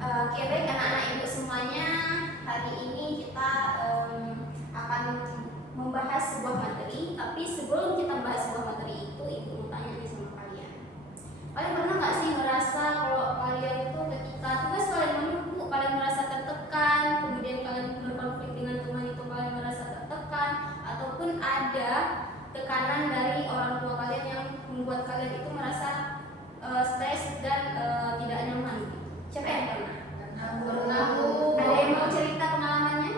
Oke, baik anak-anak ibu semuanya, hari ini kita akan membahas sebuah materi. Tapi sebelum kita bahas sebuah materi itu, ibu mau tanya nih sama kalian. Kalian pernah nggak sih merasa kalau kalian itu ketika tugas kalian menumpuk, kalian merasa tertekan, kemudian kalian berkonflik dengan teman itu, kalian merasa tertekan, ataupun ada tekanan dari orang tua kalian yang membuat kalian itu merasa stres dan tidak nyaman? Siapa yang pernah? Ada yang mau cerita pengalamannya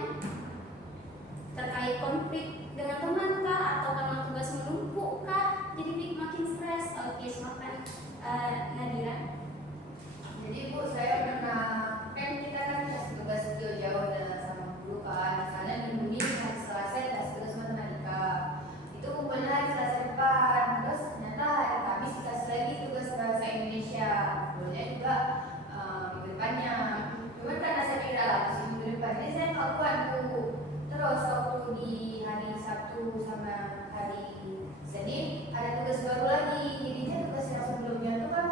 terkait konflik dengan teman kah, atau karena tugas menumpuk kah jadi makin stres? Oke, silakan Nadira. Jadi Bu, saya pernah, kan kita kan kasih tugas jauh-jauh sama guru kan. Misalnya minggu ini hari Selasa kasih tugas matematika, itu kumpulnya hari Selasa depan. Terus ternyata hari Kamis dikasih lagi tugas bahasa Indonesia, kumpulnya juga minggu depannya. Cuman karena saya kira lah minggu depan ini saya nggak kuat Bu. Terus waktu di hari Sabtu sama hari Senin ada tugas baru lagi. Jadinya tugas yang sebelumnya itu kan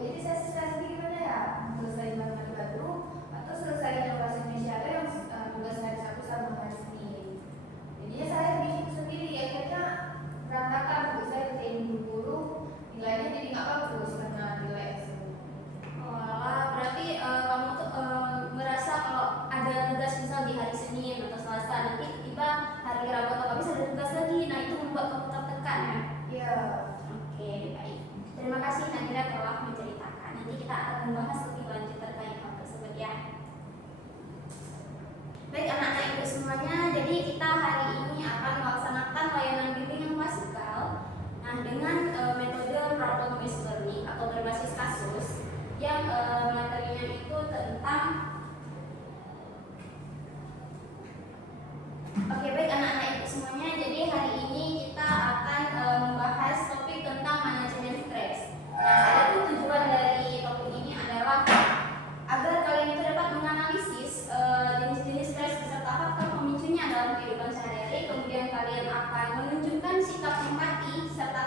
jadi saya stres gimana ya, selesai matematika dulu atau selesai yang bahasa Indonesia yang tugas hari Sabtu sama hari Senin. Jadinya saya bingung sendiri, akhirnya berantakan Bu. Saya kerjain guru nilainya jadi nggak bagus karena nilai Berarti kamu tuh merasa kalau ada tugas misal di hari Senin atau Selasa, nanti tiba hari Rabu atau Kamis ada tugas lagi, nah itu membuat kamu tertekan ya? Iya. Oke, baik. Terima kasih Nadira telah menceritakan. Nanti kita akan membahas lebih lanjut terkait hal tersebut ya. Baik anak-anak ibu semuanya, jadi kita hari ini akan melaksanakan layanan bimbingan klasikal. Nah, dengan metode problem-based learning atau berbasis kasus yang materinya itu tentang baik anak-anak ibu semuanya, jadi hari ini kita akan membahas topik tentang manajemen stres. Nah, adapun tujuan dari topik ini adalah agar kalian itu dapat menganalisis jenis-jenis stres beserta faktor pemicunya dalam kehidupan sehari-hari. Kemudian kalian akan menunjukkan sikap empati serta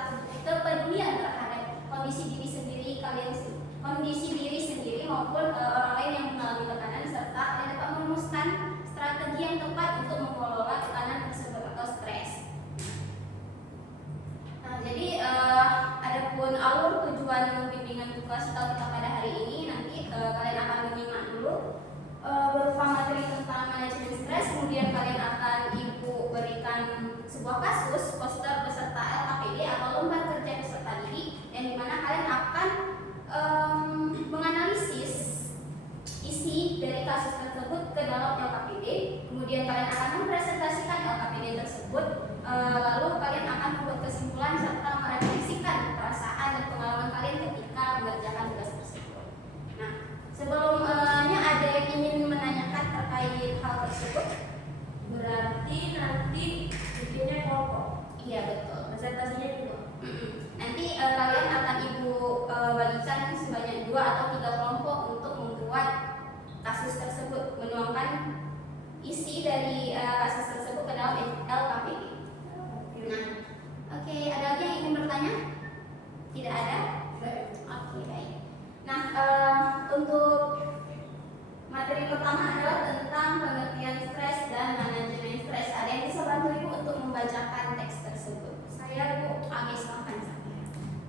kepedulian terhadap kondisi diri sendiri maupun orang lain yang mengalami tekanan, serta kalian dapat merumuskan strategi yang tepat untuk mengelola tekanan tersebut atau stres. Nah, jadi adapun alur tujuan bimbingan klasikal kita pada hari ini, nanti kalian akan menyimak dulu berupa materi tentang manajemen stres, kemudian kalian akan ibu berikan sebuah kasus, poster beserta LKPD atau lembar kerja peserta diri, yang dimana kalian akan menganalisis isi dari kasus tersebut ke dalam LKPD. Kemudian kalian akan mempresentasikan LKPD tersebut, lalu kalian akan membuat kesimpulan serta merefleksikan perasaan dan pengalaman kalian ketika mengerjakan tugas tersebut. Nah, sebelumnya ada yang ingin menanyakan terkait hal tersebut? Berarti nanti bikinnya kelompok. Iya betul. Presentasinya juga. Nanti kalian akan ibu bagikan sebanyak 2 atau 3 kelompok untuk membuat kasus tersebut, menuangkan isi dari kasus tersebut ke dalam LKPD. Nah, oke, ada lagi yang ingin bertanya? Tidak ada? Oke, baik. Nah, untuk materi pertama adalah tentang pengertian stres dan manajemen stres. Ada yang bisa bantu ibu untuk membacakan teks tersebut? Saya Bu, Oke, silakan.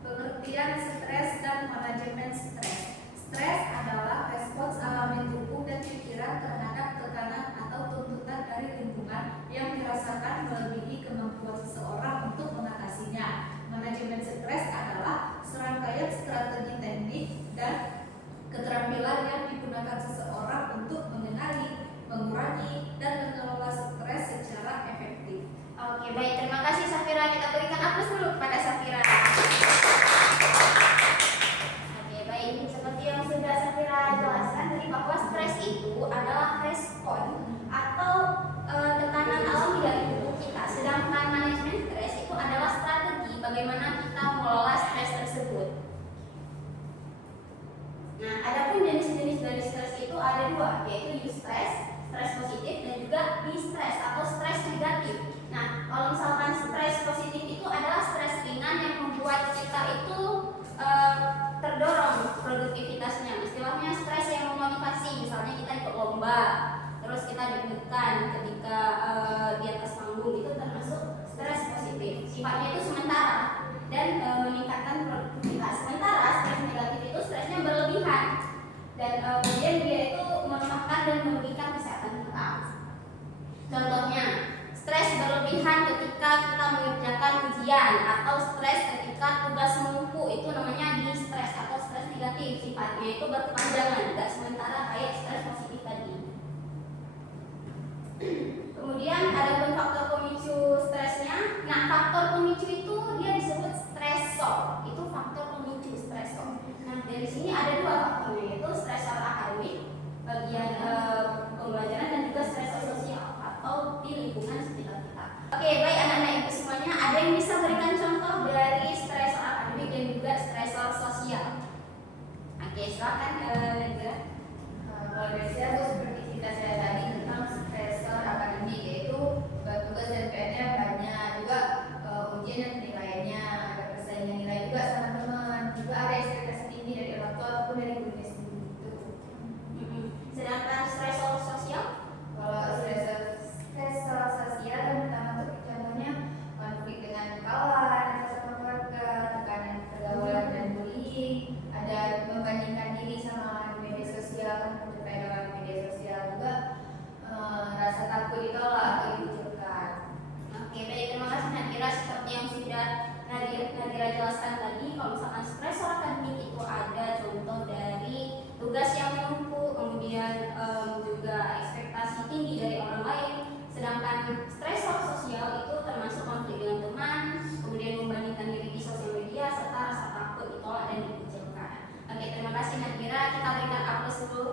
pengertian stres dan manajemen stres. Stres adalah respons alami tubuh dan pikiran terhadap tekanan atau tuntutan dari lingkungan yang dirasakan melebihi kemampuan seseorang untuk mengatasinya. Manajemen stres adalah serangkaian strategi teknik dan keterampilan yang digunakan seseorang untuk mengenali, mengurangi, dan mengelola stres secara efektif. Oke, baik. Terima kasih Safira. Kita berikan aplaus dulu kepada Safira. Oke, baik. Seperti yang sudah Safira jelaskan tadi, bahwa stres itu adalah respon atau tekanan alami dari tubuh kita. Sedangkan manajemen stres itu adalah strategi bagaimana kita mengelola stres tersebut. Nah, adapun jenis-jenis dari stres itu ada 2, yaitu eustress, stres positif, dan juga distress atau stres negatif. Nah, kalau misalkan stres positif itu adalah stres ringan yang membuat kita itu terdorong produktivitasnya. Istilahnya stres yang memotivasi misalnya kita ikut lomba, terus kita deg-degan ketika di atas panggung, itu termasuk stres positif. Sifatnya itu sementara dan meningkatkan produktivitas. Sementara stres negatif itu stresnya berlebihan dan kemudian dia itu melemahkan dan merugikan kesehatan kita. Contohnya, stres berlebihan ketika kita mengerjakan ujian atau stres ketika tugas menumpuk, itu namanya distres atau stres negatif. Sifatnya itu berkepanjangan, tidak sementara kayak stres positif tadi. Kemudian ada pun faktor pemicu stresnya. Nah, faktor pemicu itu dia disebut stresor. Itu faktor pemicu stresor. Nah, dari sini ada dua faktornya, yaitu stresor akademik bagian pembelajaran dan juga stresor sosial atau di lingkungan sekitar kita. Oke, baik anak-anak ibu semuanya, ada yang bisa berikan contoh dari stresor akademik dan juga stresor sosial? Oke, silakan Nadia. Kalau dari saya Bu, seperti cerita saya tadi tentang stresor akademik, yaitu tugas dan PR-nya banyak, juga ujian dan penilaiannya, ada persaingan nilai juga sama teman, juga ada ekspektasi tinggi dari orang tua ataupun dari gurunya sendiri. Sedangkan stresor sosial? Kalau stresor sosial yang pertama tuh contohnya konflik dengan kawan, sama keluarga, tekanan pergaulan dan bullying, ada membandingkan diri sama di media sosial, kan pencapaian dalam media sosial juga, rasa takut ditolak atau dikucilkan. Oke, baik, terima kasih Nadira. Seperti yang sudah Nadira jelaskan tadi, kalau misalkan stresor akademik itu ada contoh dari tugas yang menumpuk, kemudian juga ekspektasi tinggi dari orang lain. Sedangkan stresor sosial itu termasuk konflik dengan teman, kemudian membandingkan diri di sosial media, serta rasa takut ditolak dan dikucilkan. Oke, terima kasih Nadira. Kita berikan aplaus dulu.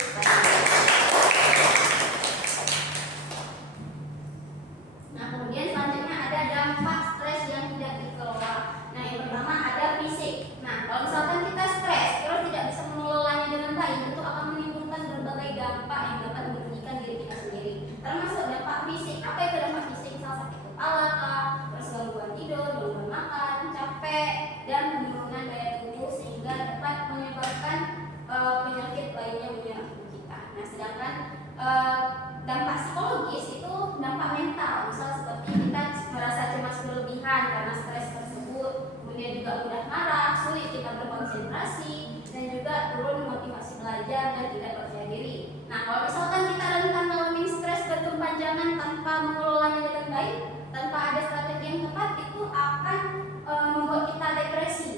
Nah, kemudian selanjutnya ada dampak stres yang tidak dikelola. Nah, yang pertama ada fisik. Nah, kalau misalkan kita stres, terus tidak bisa mengelolanya dengan baik, itu akan menimbulkan berbagai dampak yang dapat merugikan diri kita sendiri. Termasuk dampak fisik. Apa itu dampak fisik? Misal sakit kepala, terus gangguan tidur, gangguan makan, capek, dan penurunan daya tubuh sehingga dapat menyebabkan penyakit lainnya menyerang tubuh kita. Nah, sedangkan dampak psikologis itu dampak mental, misal seperti kita merasa cemas berlebihan karena stres tersebut, kemudian juga mudah marah, sulit kita berkonsentrasi, dan juga turun motivasi belajar dan tidak percaya diri. Nah, kalau misalkan kita rentan ngalamin stres berkepanjangan tanpa mengelolanya dengan baik, tanpa ada strategi yang tepat, itu akan membuat kita depresi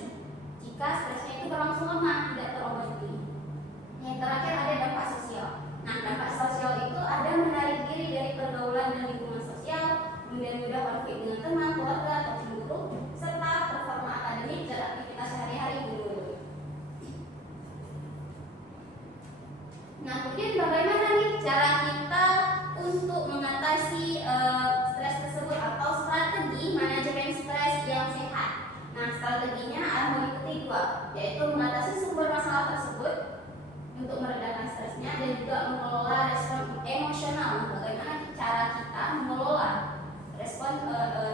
jika stresnya itu berlangsung lama, tidak terobati. Yang terakhir ada dampak sosial. Nah, dampak sosial itu ada menarik diri dari pergaulan dan lingkungan sosial, kemudian mudah konflik dengan teman, keluarga, atau guru, serta performa akademik dan aktivitas sehari-hari menurun. Nah, kemudian bagaimana nih cara kita untuk mengatasi stres tersebut atau strategi manajemen stres yang sehat? Nah, strateginya ada meliputi dua, yaitu mengatasi sumber masalah tersebut untuk meredakan stresnya dan juga mengelola respon emosional. Bagaimana cara kita mengelola respon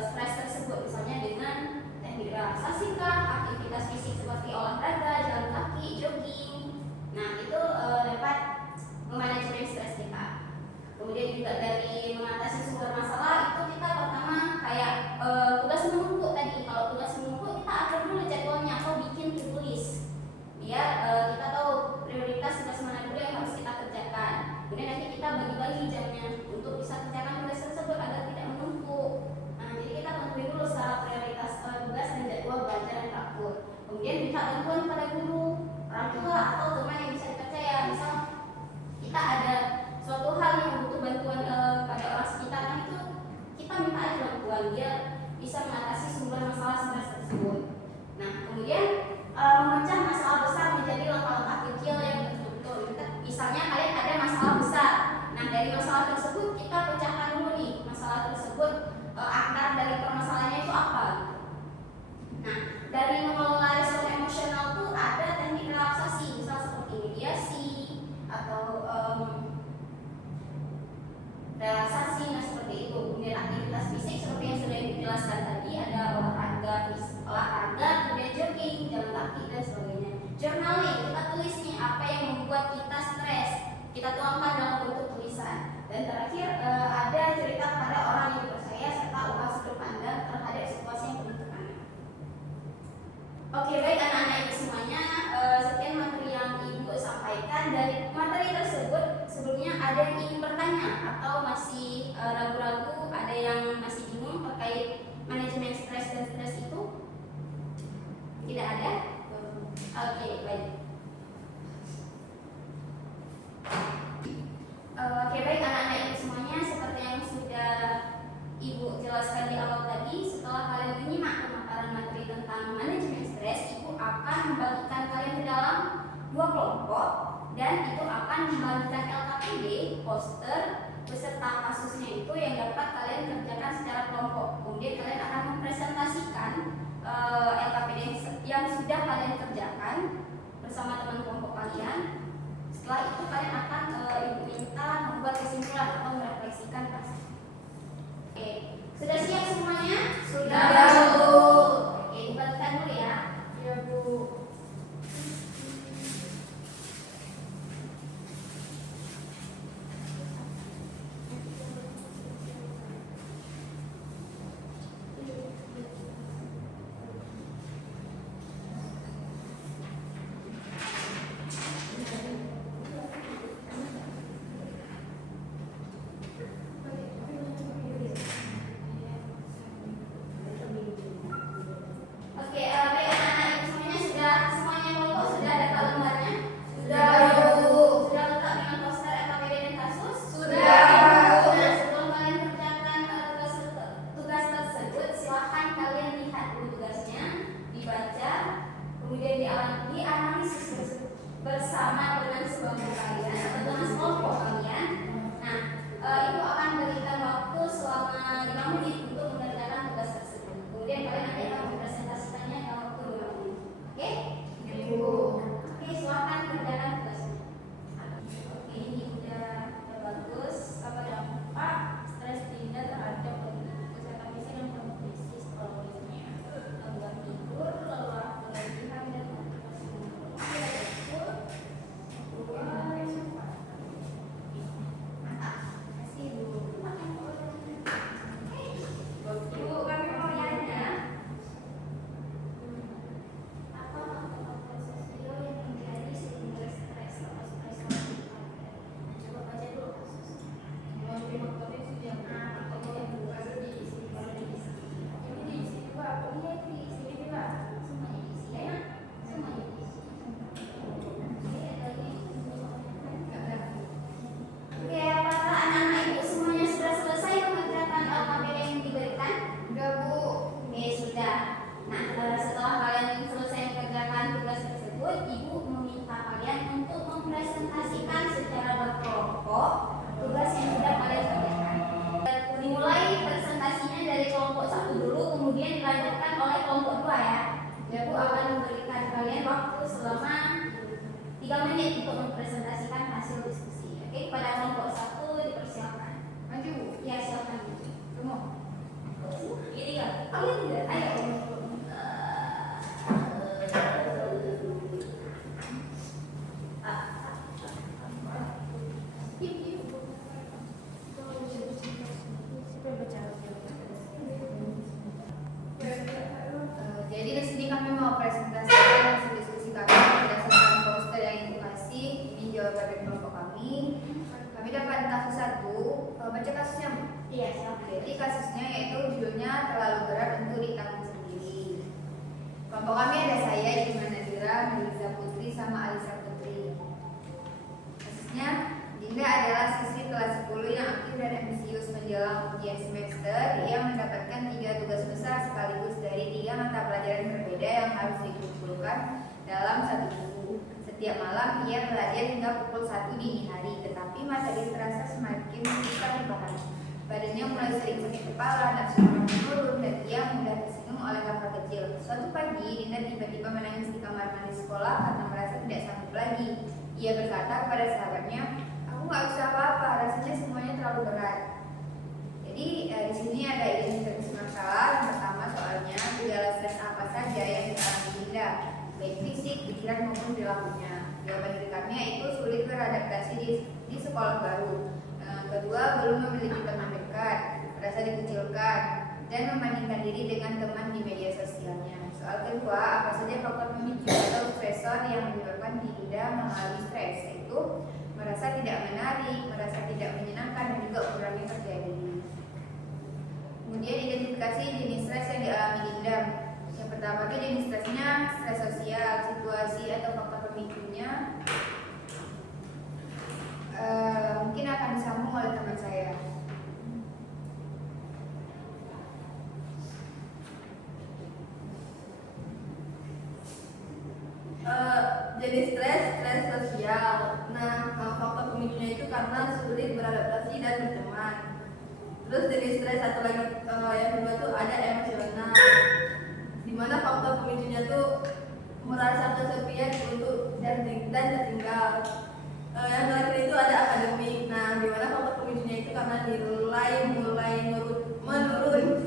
stres tersebut, misalnya dengan teknik relaksasi kah, aktivitas fisik seperti olahraga, jalan kaki, jogging. Nah, itu dapat memanajemen stres kita. Kemudian juga dari mengatasi sumber masalah itu kita pertama kayak tugas menumpuk tadi. Kalau tugas menumpuk kita atur dulu jadwalnya atau bikin to-do list biar kita tahu kita tuangkan dalam bentuk tulisan. Dan terakhir ada cerita pada orang yang dipercaya serta ubah sudut pandang terhadap situasi yang pembentukan. Oke, baik anak-anak ibu semuanya, sekian materi yang ibu sampaikan. Dari materi tersebut sebelumnya ada yang ingin bertanya atau masih ragu-ragu, ada yang masih bingung terkait manajemen stres dan stres itu? Tidak ada? Oke, baik. Oke, baik anak-anak ibu semuanya, seperti yang sudah ibu jelaskan di awal tadi, setelah kalian menyimak pemaparan materi tentang manajemen stres, ibu akan membagikan kalian ke dalam 2 kelompok dan itu akan membagikan LKPD, poster, beserta kasusnya itu yang dapat kalian kerjakan secara kelompok. Kemudian kalian akan mempresentasikan LKPD yang sudah kalian kerjakan bersama teman kelompok kalian. Setelah itu kalian akan ibu minta membuat kesimpulan atau merefleksikan hasil. Oke, sudah siap semuanya? Sudah, Bu. Oke, dibagikan dulu ya. Ya, Bu. Oke, baik anak-anak ibu semuanya sudah semuanya kelompok sudah dapat lembarnya? Sudah, Bu. Sudah lengkap dengan poster LKPD dan kasus? Sudah, Bu. Nah, sebelum kalian kerjakan tugas tersebut, silahkan kalian lihat dulu tugasnya, dibaca, kemudian dianalisis bersama dengan sebangku kalian atau dengan sekelompok kalian. Nah, ibu akan berikan waktu selama 5 menit untuk mengerjakan tugas tersebut. Kemudian kalian nanti akan mempresentasikannya dalam waktu 2 menit. Oke? Bu. Oke, silahkan kerjakan tugasnya. Oke, ini udah bagus. Apa dampak stres tidak terhadap kesehatan fisik dan kondisi psikologisnya? Gangguan tidur, lelah berlebihan dan motivasi menurun. Mantap. Kasih Bu. Bu, kami mau nanya. Apa faktor sosial yang menjadi sumber stres atau stres mental? Coba baca dulu kasusnya. Faktornya di sini. Ini diisi 2. Iya, diisi 2. Semuanya diisi ya. Semuanya diisi. Oke, apakah anak-anak ibu semuanya sudah selesai mengerjakan LKPD yang diberikan? Udah, Bu. Oke, sudah. Nah, setelah kalian selesai mengerjakan tugas tersebut, ibu meminta kalian untuk mempresentasikan secara berkelompok tugas yang sudah kalian kerjakan. Dimulai presentasinya dari kelompok 1 dulu, kemudian dilanjutkan oleh kelompok 2 ya. Ibu akan memberikan kalian waktu selama 3 menit untuk mempresentasikan hasil diskusi. Oke, pada kelompok 1 dipersilakan. Maju, Bu. Ya, silakan. Tunggu. Ini kan? Kalian tidak? Ayo. Jadi di sini kami mau presentasikan hasil diskusi kami berdasarkan poster yang ibu kasih. Ini jawaban dari kelompok kami. Kami dapat kasus 1. Baca kasusnya, Bu. Iya, silakan. Jadi kasusnya yaitu judulnya terlalu berat untuk ditanggung sendiri. Kelompok kami ada saya, Iman Nadira, Melisa Putri, sama Alisa Putri. Kasusnya, Dinda adalah siswi kelas 10 yang aktif dan ambisius menjelang ujian semester. Ia mendapatkan 3 tugas besar sekaligus dari 3 mata pelajaran berbeda yang harus dikumpulkan dalam satu buku. Setiap malam ia belajar hingga pukul 1 dini hari, tetapi materi terasa semakin susah dipahami. Badannya mulai sering sakit kepala, nafsu makan menurun, dan ia mudah tersinggung oleh kakak kecil. Suatu pagi, Dinda tiba-tiba menangis di kamar mandi sekolah karena merasa tidak sanggup lagi. Ia berkata kepada sahabatnya, "Aku nggak bisa apa-apa, rasanya semuanya terlalu berat." Jadi di sini ada identifikasi masalah. Yang pertama soalnya gejala stres apa saja yang dialami Dinda, baik fisik, pikiran maupun perilakunya. jawaban dari kami yaitu sulit beradaptasi di sekolah baru. Kedua, belum memiliki teman dekat, merasa dikucilkan, dan membandingkan diri dengan teman di media sosialnya. Soal kedua, apa saja faktor pemicu atau stresor yang menyebabkan Dinda mengalami stres, yaitu merasa tidak menarik, merasa tidak menyenangkan, dan juga kurangnya percaya diri. Kemudian identifikasi jenis stres yang dialami Dinda. Yang pertama itu jenis stresnya stres sosial, situasi atau faktor pemicunya mungkin akan disambung oleh teman saya. Jenis stres sosial. Nah, faktor pemicunya itu karena sulit beradaptasi dan berteman. Terus jenis stres satu lagi yang kedua tuh ada emosional, dimana faktor pemicunya tuh merasa kesepian untuk dan tertinggal. Yang terakhir itu ada akademik. Nah, dimana faktor pemicunya itu karena nilai mulai menurun.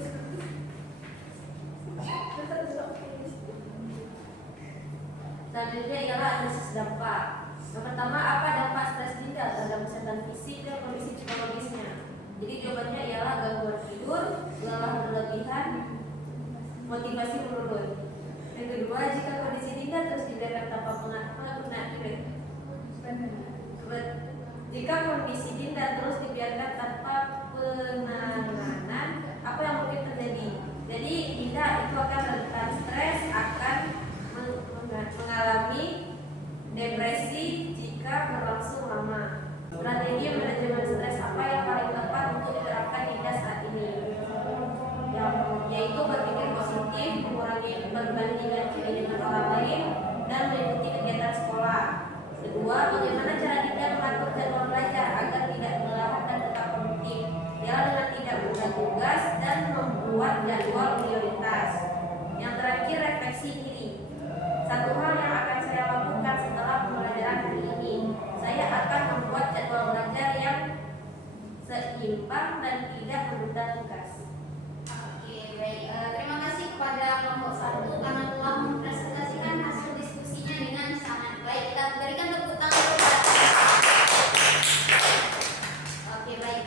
Selanjutnya ialah analisis dampak. Yang pertama, apa dampak stres Dinda terhadap kesehatan fisik dan kondisi psikologisnya? Jadi jawabannya ialah gangguan tidur, lelah berlebihan, motivasi menurun. Yang kedua, jika kondisi Dinda terus dibiarkan tanpa jika kondisi Dinda terus dibiarkan tanpa penanganan, apa yang mungkin terjadi? Jadi Dinda itu akan rentan stres, akan mengalami depresi jika berlangsung lama. Strategi manajemen stres apa yang paling tepat untuk diterapkan Dinda saat ini? Yaitu berpikir positif, mengurangi perbandingan diri dengan orang lain, dan mengikuti kegiatan sekolah. Kedua, bagaimana cara Dinda mengatur jadwal belajar agar tidak kelelahan dan tetap produktif? Ialah dengan tidak membuat tugas dan membuat jadwal prioritas. Yang terakhir, refleksi diri. Satu hal yang akan saya lakukan setelah pembelajaran hari ini, saya akan membuat jadwal belajar yang seimbang dan tidak menunda tugas. Oke, baik. Terima kasih kepada kelompok 1 karena telah mempresentasikan hasil diskusinya dengan sangat baik. Kita berikan tepuk tangan kepada. Oke, baik.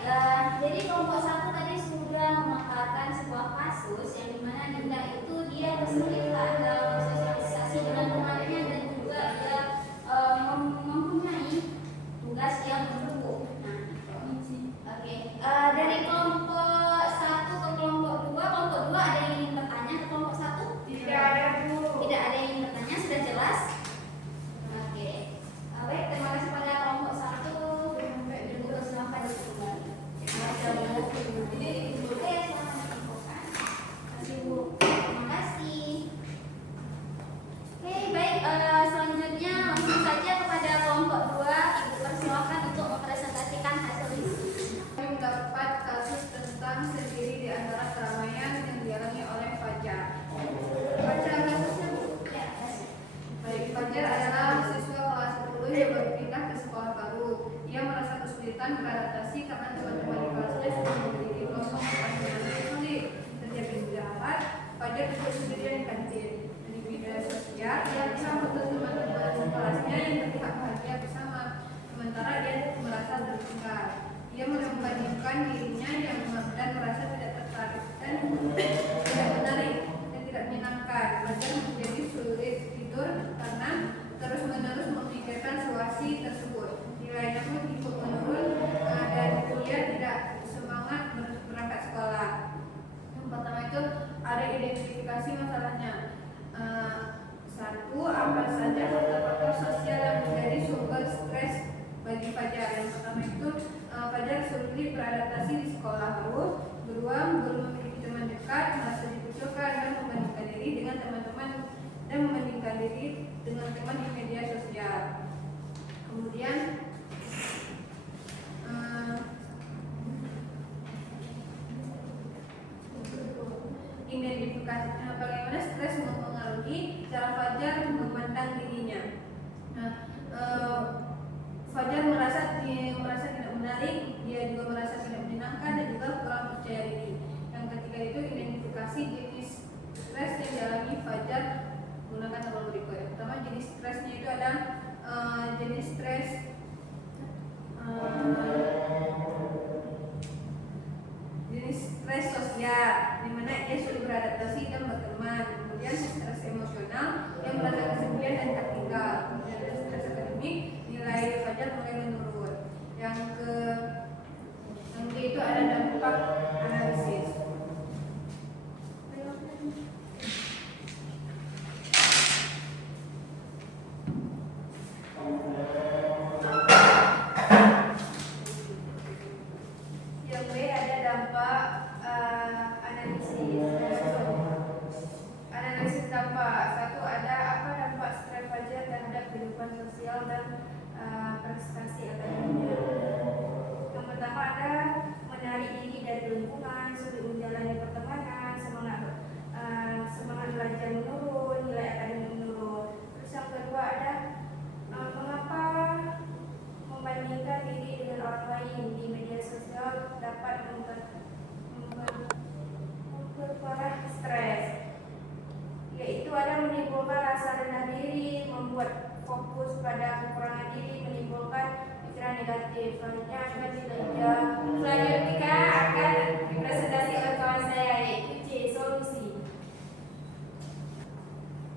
Jadi kelompok 1 tadi sudah memaparkan sebuah kasus yang dimana Dinda itu dia kesulitan dalam bersosialisasi dengan temannya dan juga dia mempunyai tugas yang menumpuk. Nah, oke. Dari kelompok 1 ke kelompok 2 ada yang ingin bertanya ke kelompok 1? Tidak ada, Bu. Tidak ada yang ingin bertanya, sudah jelas? Oke. Baik, terima kasih pada kelompok 1. Ibu silakan kembali. Ini ibu saya silakan diinfokan. Kasih Bu. Terima kasih. Oke, baik. Selanjutnya langsung saja kepada kelompok 2. Ibu persilakan untuk mempresentasikan hasil diskusi. Kami mendapat kasus tentang sendiri di antara keramaian yang dialami oleh Fajar. Baca kasusnya, Bu. Ya, kasih. Baik, Fajar adalah siswa kelas 10 yang berpindah ke sekolah baru. Ia merasa kesulitan beradaptasi karena teman-teman di kelasnya sudah memiliki kelompok yang sulit. Setiap minggu rapat, Fajar duduk sendirian di kantin. Di media sosial, ia bersama teman-teman kelasnya yang terlihat bahagia bersama. Sementara dia merasa tertinggal. Ia membandingkan dirinya yang dan merasa tidak tertarik dan tidak menarik dan tidak menyenangkan. Fajar menjadi sulit tidur karena terus-menerus memikirkan situasi tersebut. Nilainya pun ikut menurun dan ia tidak semangat berangkat sekolah. Yang pertama itu ada identifikasi masalahnya. Satu, apa saja faktor-faktor sosial yang menjadi sumber stres bagi Fajar? Yang pertama itu Fajar sulit beradaptasi di sekolah baru. Kedua, belum memiliki teman dekat, merasa dikucilkan dan membandingkan diri dengan teman-teman dan membandingkan diri dengan teman di media sosial. Kemudian identifikasi bagaimana stres mempengaruhi cara Fajar memandang dirinya. Nah, Fajar merasa tidak menarik, dia juga merasa tidak menyenangkan dan juga kurang percaya diri. Yang ketiga itu identifikasi jenis stres yang dialami Fajar menggunakan tabel berikut. Yang pertama jenis stresnya itu ada merasa kesepian dan tertinggal. Kemudian ada stres akademik, nilai fajar mulai menurun. Yang ke itu ada dampak analisis. Yang B ada dampak analisis. Analisis dampak. Satu ada apa dampak stres fajar terhadap kehidupan sosial dan prestasi akademiknya. Yang pertama ada menarik diri dari lingkungan, sulit menjalani pertemanan, semangat belajar menurun, nilai akademik menurun. Terus yang kedua ada mengapa membandingkan diri dengan orang lain di media sosial dapat memperparah stres, yaitu ada menimbulkan rasa rendah diri, membuat fokus pada kekurangan diri, menimbulkan pikiran negatif. Selanjutnya akan selanjutnya akan dipresentasi oleh kawan saya, yaitu C, solusi.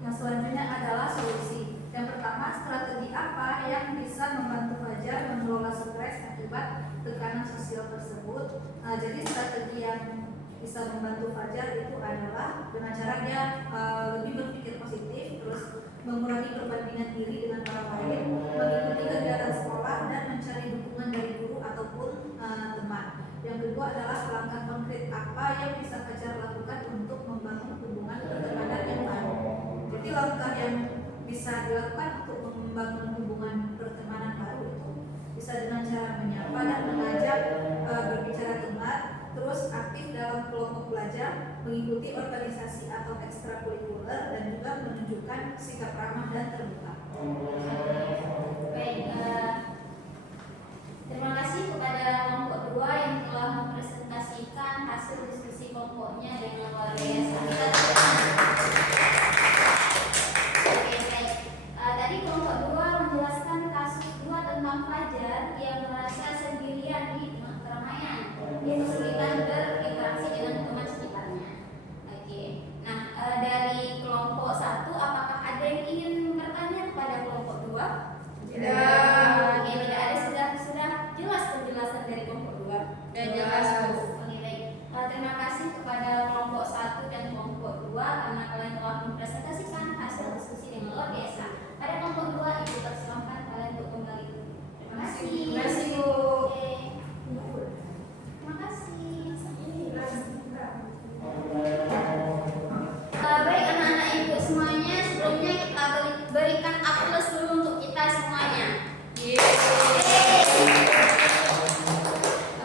Yang selanjutnya adalah solusi. Yang pertama, strategi apa yang bisa membantu Fajar mengelola stres akibat tekanan sosial tersebut. Jadi strategi yang bisa membantu Fajar itu adalah dengan cara dia lebih berpikir positif, terus mengurangi perbandingan diri dengan orang lain, mengikuti kegiatan sekolah dan mencari dukungan dari guru ataupun teman. Yang kedua adalah langkah konkret apa yang bisa Fajar lakukan untuk membangun hubungan pertemanan yang baik. Jadi langkah yang bisa dilakukan untuk membangun hubungan pertemanan baru itu bisa dengan cara menyapa dan mengajak berbicara teman, terus aktif dalam kelompok belajar, mengikuti organisasi atau ekstrakurikuler, dan juga menunjukkan sikap ramah dan terbuka. Baik, terima kasih kepada kelompok 2 yang telah mempresentasikan hasil diskusi kelompoknya dengan luar biasa. Kita Oke, baik. Tadi kelompok 2 menjelaskan kasus 2 tentang Fajar yang merasa sendirian di keramaian, dia kesulitan berinteraksi dengan teman sekitarnya. Oke, nah dari kelompok 1 apakah ada yang ingin bertanya kepada kelompok 2? Tidak. Oke, tidak ada, sudah jelas penjelasan dari kelompok 2. Dan jelas, Bu. Oke, baik. Terima kasih kepada kelompok 1 dan kelompok 2 karena kalian telah mempresentasikan hasil diskusi dengan luar biasa. Pada kelompok 2 Ibu persilahkan kalian untuk kembali. Terima kasih. Terima kasih, Bu. Oke. Terima kasih. Baik anak-anak ibu semuanya, sebelumnya kita berikan aplaus dulu untuk kita semuanya.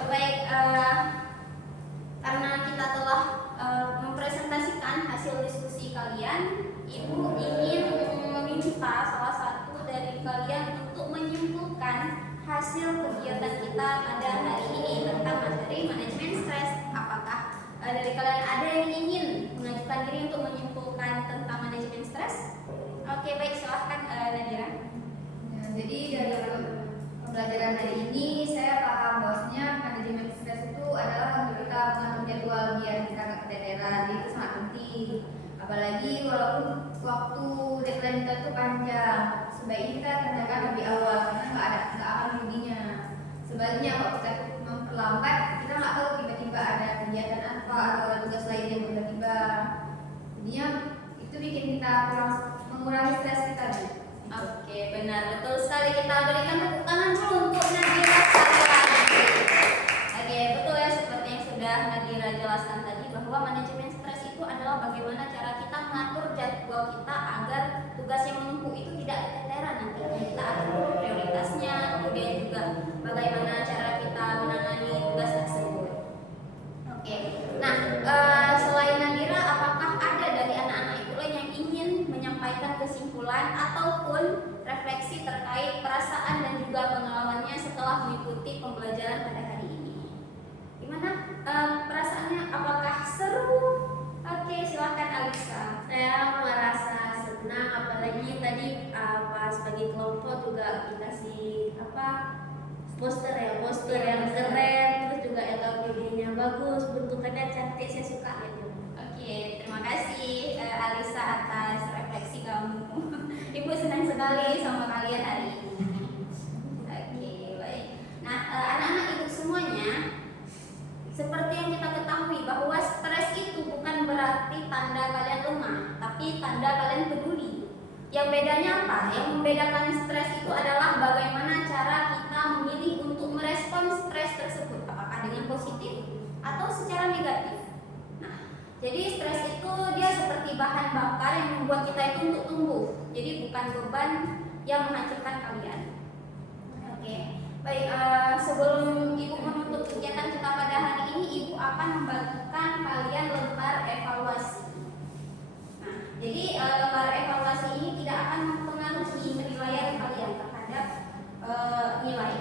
Baik, karena kita telah mempresentasikan hasil diskusi kalian, ibu ingin meminta salah satu dari kalian untuk menyimpulkan hasil kegiatan kita pada hari ini tentang materi manajemen stres. Apakah dari kalian ada yang ingin mengajukan diri untuk menyimpulkan tentang manajemen stres? Oke, baik, silahkan Nadira. Ya, jadi dari pembelajaran hari ini saya paham bahwasanya manajemen stres itu adalah untuk kita mengatur jadwal biar kita nggak keteteran, jadi itu sangat penting. Apalagi walaupun waktu deadline kita itu panjang, sebaiknya kita kerjakan lebih awal karena nggak akan ruginya. Sebaliknya kalau kita memperlambat, kita nggak tahu tiba-tiba ada kegiatan apa atau ada tugas lain yang tiba-tiba. Jadinya itu bikin kita mengurangi stres kita. Oke, benar, betul sekali. Kita berikan tepuk tangan dulu untuk Nadira sekali lagi. Oke, betul ya, seperti yang sudah Nadira jelaskan tadi bahwa manajemen stres itu adalah bagaimana cara kita mengatur jadwal kita agar tugas yang menumpuk itu tidak keteteran nantinya. Kita atur prioritasnya, kemudian juga bagaimana cara kita menangani tugas tersebut. Oke, nah selain Nadira, apakah ada dari anak-anak ibu lain yang ingin menyampaikan kesimpulan ataupun refleksi terkait perasaan dan juga pengalamannya setelah mengikuti pembelajaran pada hari ini? Gimana perasaannya? Apakah seru? Oke, silahkan Alisa. Saya merasa senang, apalagi tadi pas bagi kelompok juga dikasih poster yang keren, terus juga LKPD-nya bagus, bentukannya cantik, saya suka gitu. Oke, terima kasih Alisa atas refleksi kamu. Ibu senang sekali sama kalian hari ini. Oke, baik. Nah, anak-anak Ibu semuanya, seperti yang kita ketahui bahwa stres itu bukan berarti tanda kalian lemah, tapi tanda kalian peduli. Yang bedanya apa? Yang membedakan stres itu adalah bagaimana cara kita memilih untuk merespon stres tersebut, apakah dengan positif atau secara negatif. Nah, jadi stres itu dia seperti bahan bakar yang membuat kita itu untuk tumbuh. Jadi bukan beban yang menghancurkan kalian. Oke, baik. Sebelum Ibu menutup kegiatan kita pada hari ini, Ibu akan membagikan kalian lembar evaluasi. Nah, jadi lembar evaluasi ini tidak akan mempengaruhi penilaian kalian terhadap nilai.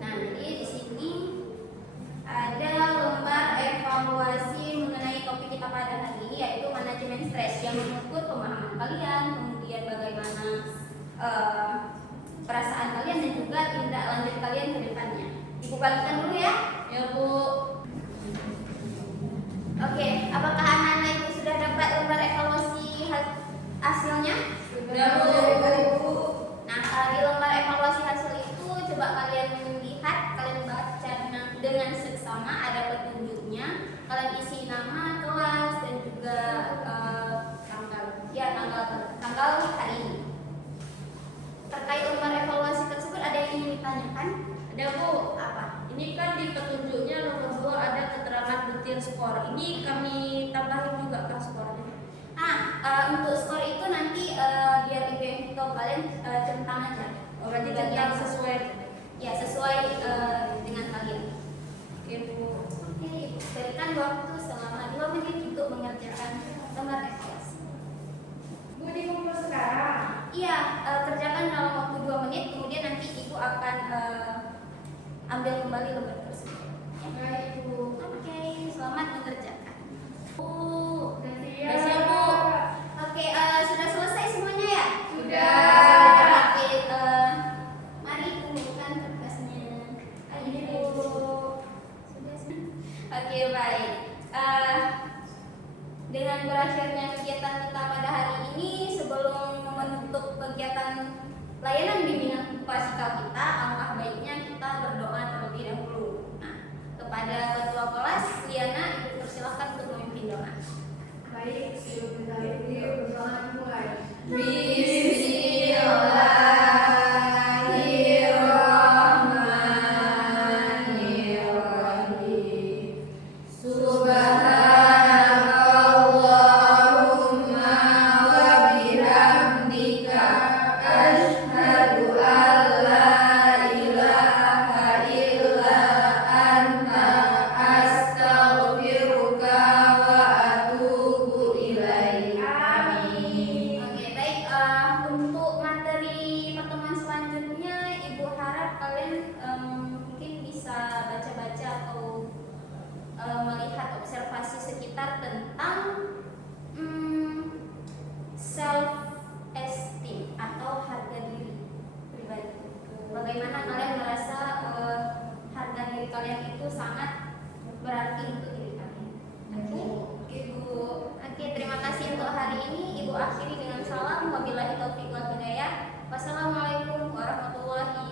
Nah, jadi di sini ada lembar evaluasi mengenai topik kita pada hari ini, yaitu manajemen stres, yang mengukur pemahaman kalian, kemudian bagaimana perasaan kalian dan juga tindak lanjut kalian ke depannya. Ibu bagikan dulu ya. Ya Bu. Oke, apakah anak-anak Ibu sudah dapat lembar evaluasi hasilnya? Sudah Bu. Nah, di lembar evaluasi hasil itu coba kalian lihat, kalian baca dengan seksama, ada petunjuknya. Kalian isi nama, kelas dan juga tanggal hari ini. Terkait lembar evaluasi tersebut ada yang ingin ditanyakan? Ada Bu. Apa? Ini kan di petunjuknya nomor 2 ada keterangan detail skor. Ini kami tambahin juga kan skornya. Untuk skor itu nanti biar Ibu yang tahu, kalian centang aja. Berarti Bagian centang sesuai. Ya, sesuai dengan kalian. Oke Bu. Oke, Ibu berikan waktu selama 2 menit untuk mengerjakan lembar evaluasi. Bu, dikumpul sekarang. Iya, kerjakan dalam waktu 2 menit, kemudian nanti Ibu akan ambil kembali lembar tersebut. Baik, Bu. Oke, selamat mengerjakan. Bu, Udah siap Bu. oke, sudah selesai semuanya ya? Sudah. Oke, mari kumpulkan kertasnya. Ayo. Sudah. Oke, baik. Dengan berakhirnya kegiatan kita pada hari ini, sebelum menutup kegiatan layanan bimbingan pasikal kita, alangkah baiknya kita berdoa terlebih dahulu. Nah, kepada ketua kelas Liana, Ibu persilahkan untuk memimpin doa. Baik, sudah berdoa mulai. Oke, baik. Untuk materi pertemuan selanjutnya, Ibu harap kalian mungkin bisa baca-baca atau melihat observasi sekitar tentang self esteem atau harga diri pribadi. Bagaimana kalian merasa harga diri kalian itu sangat berarti untuk diri kalian. Oke, Ibu. Oke, terima kasih untuk hari ini. Ibu akhiri dengan salam. Wabillahi taufiq wal hidayah. Wassalamualaikum warahmatullahi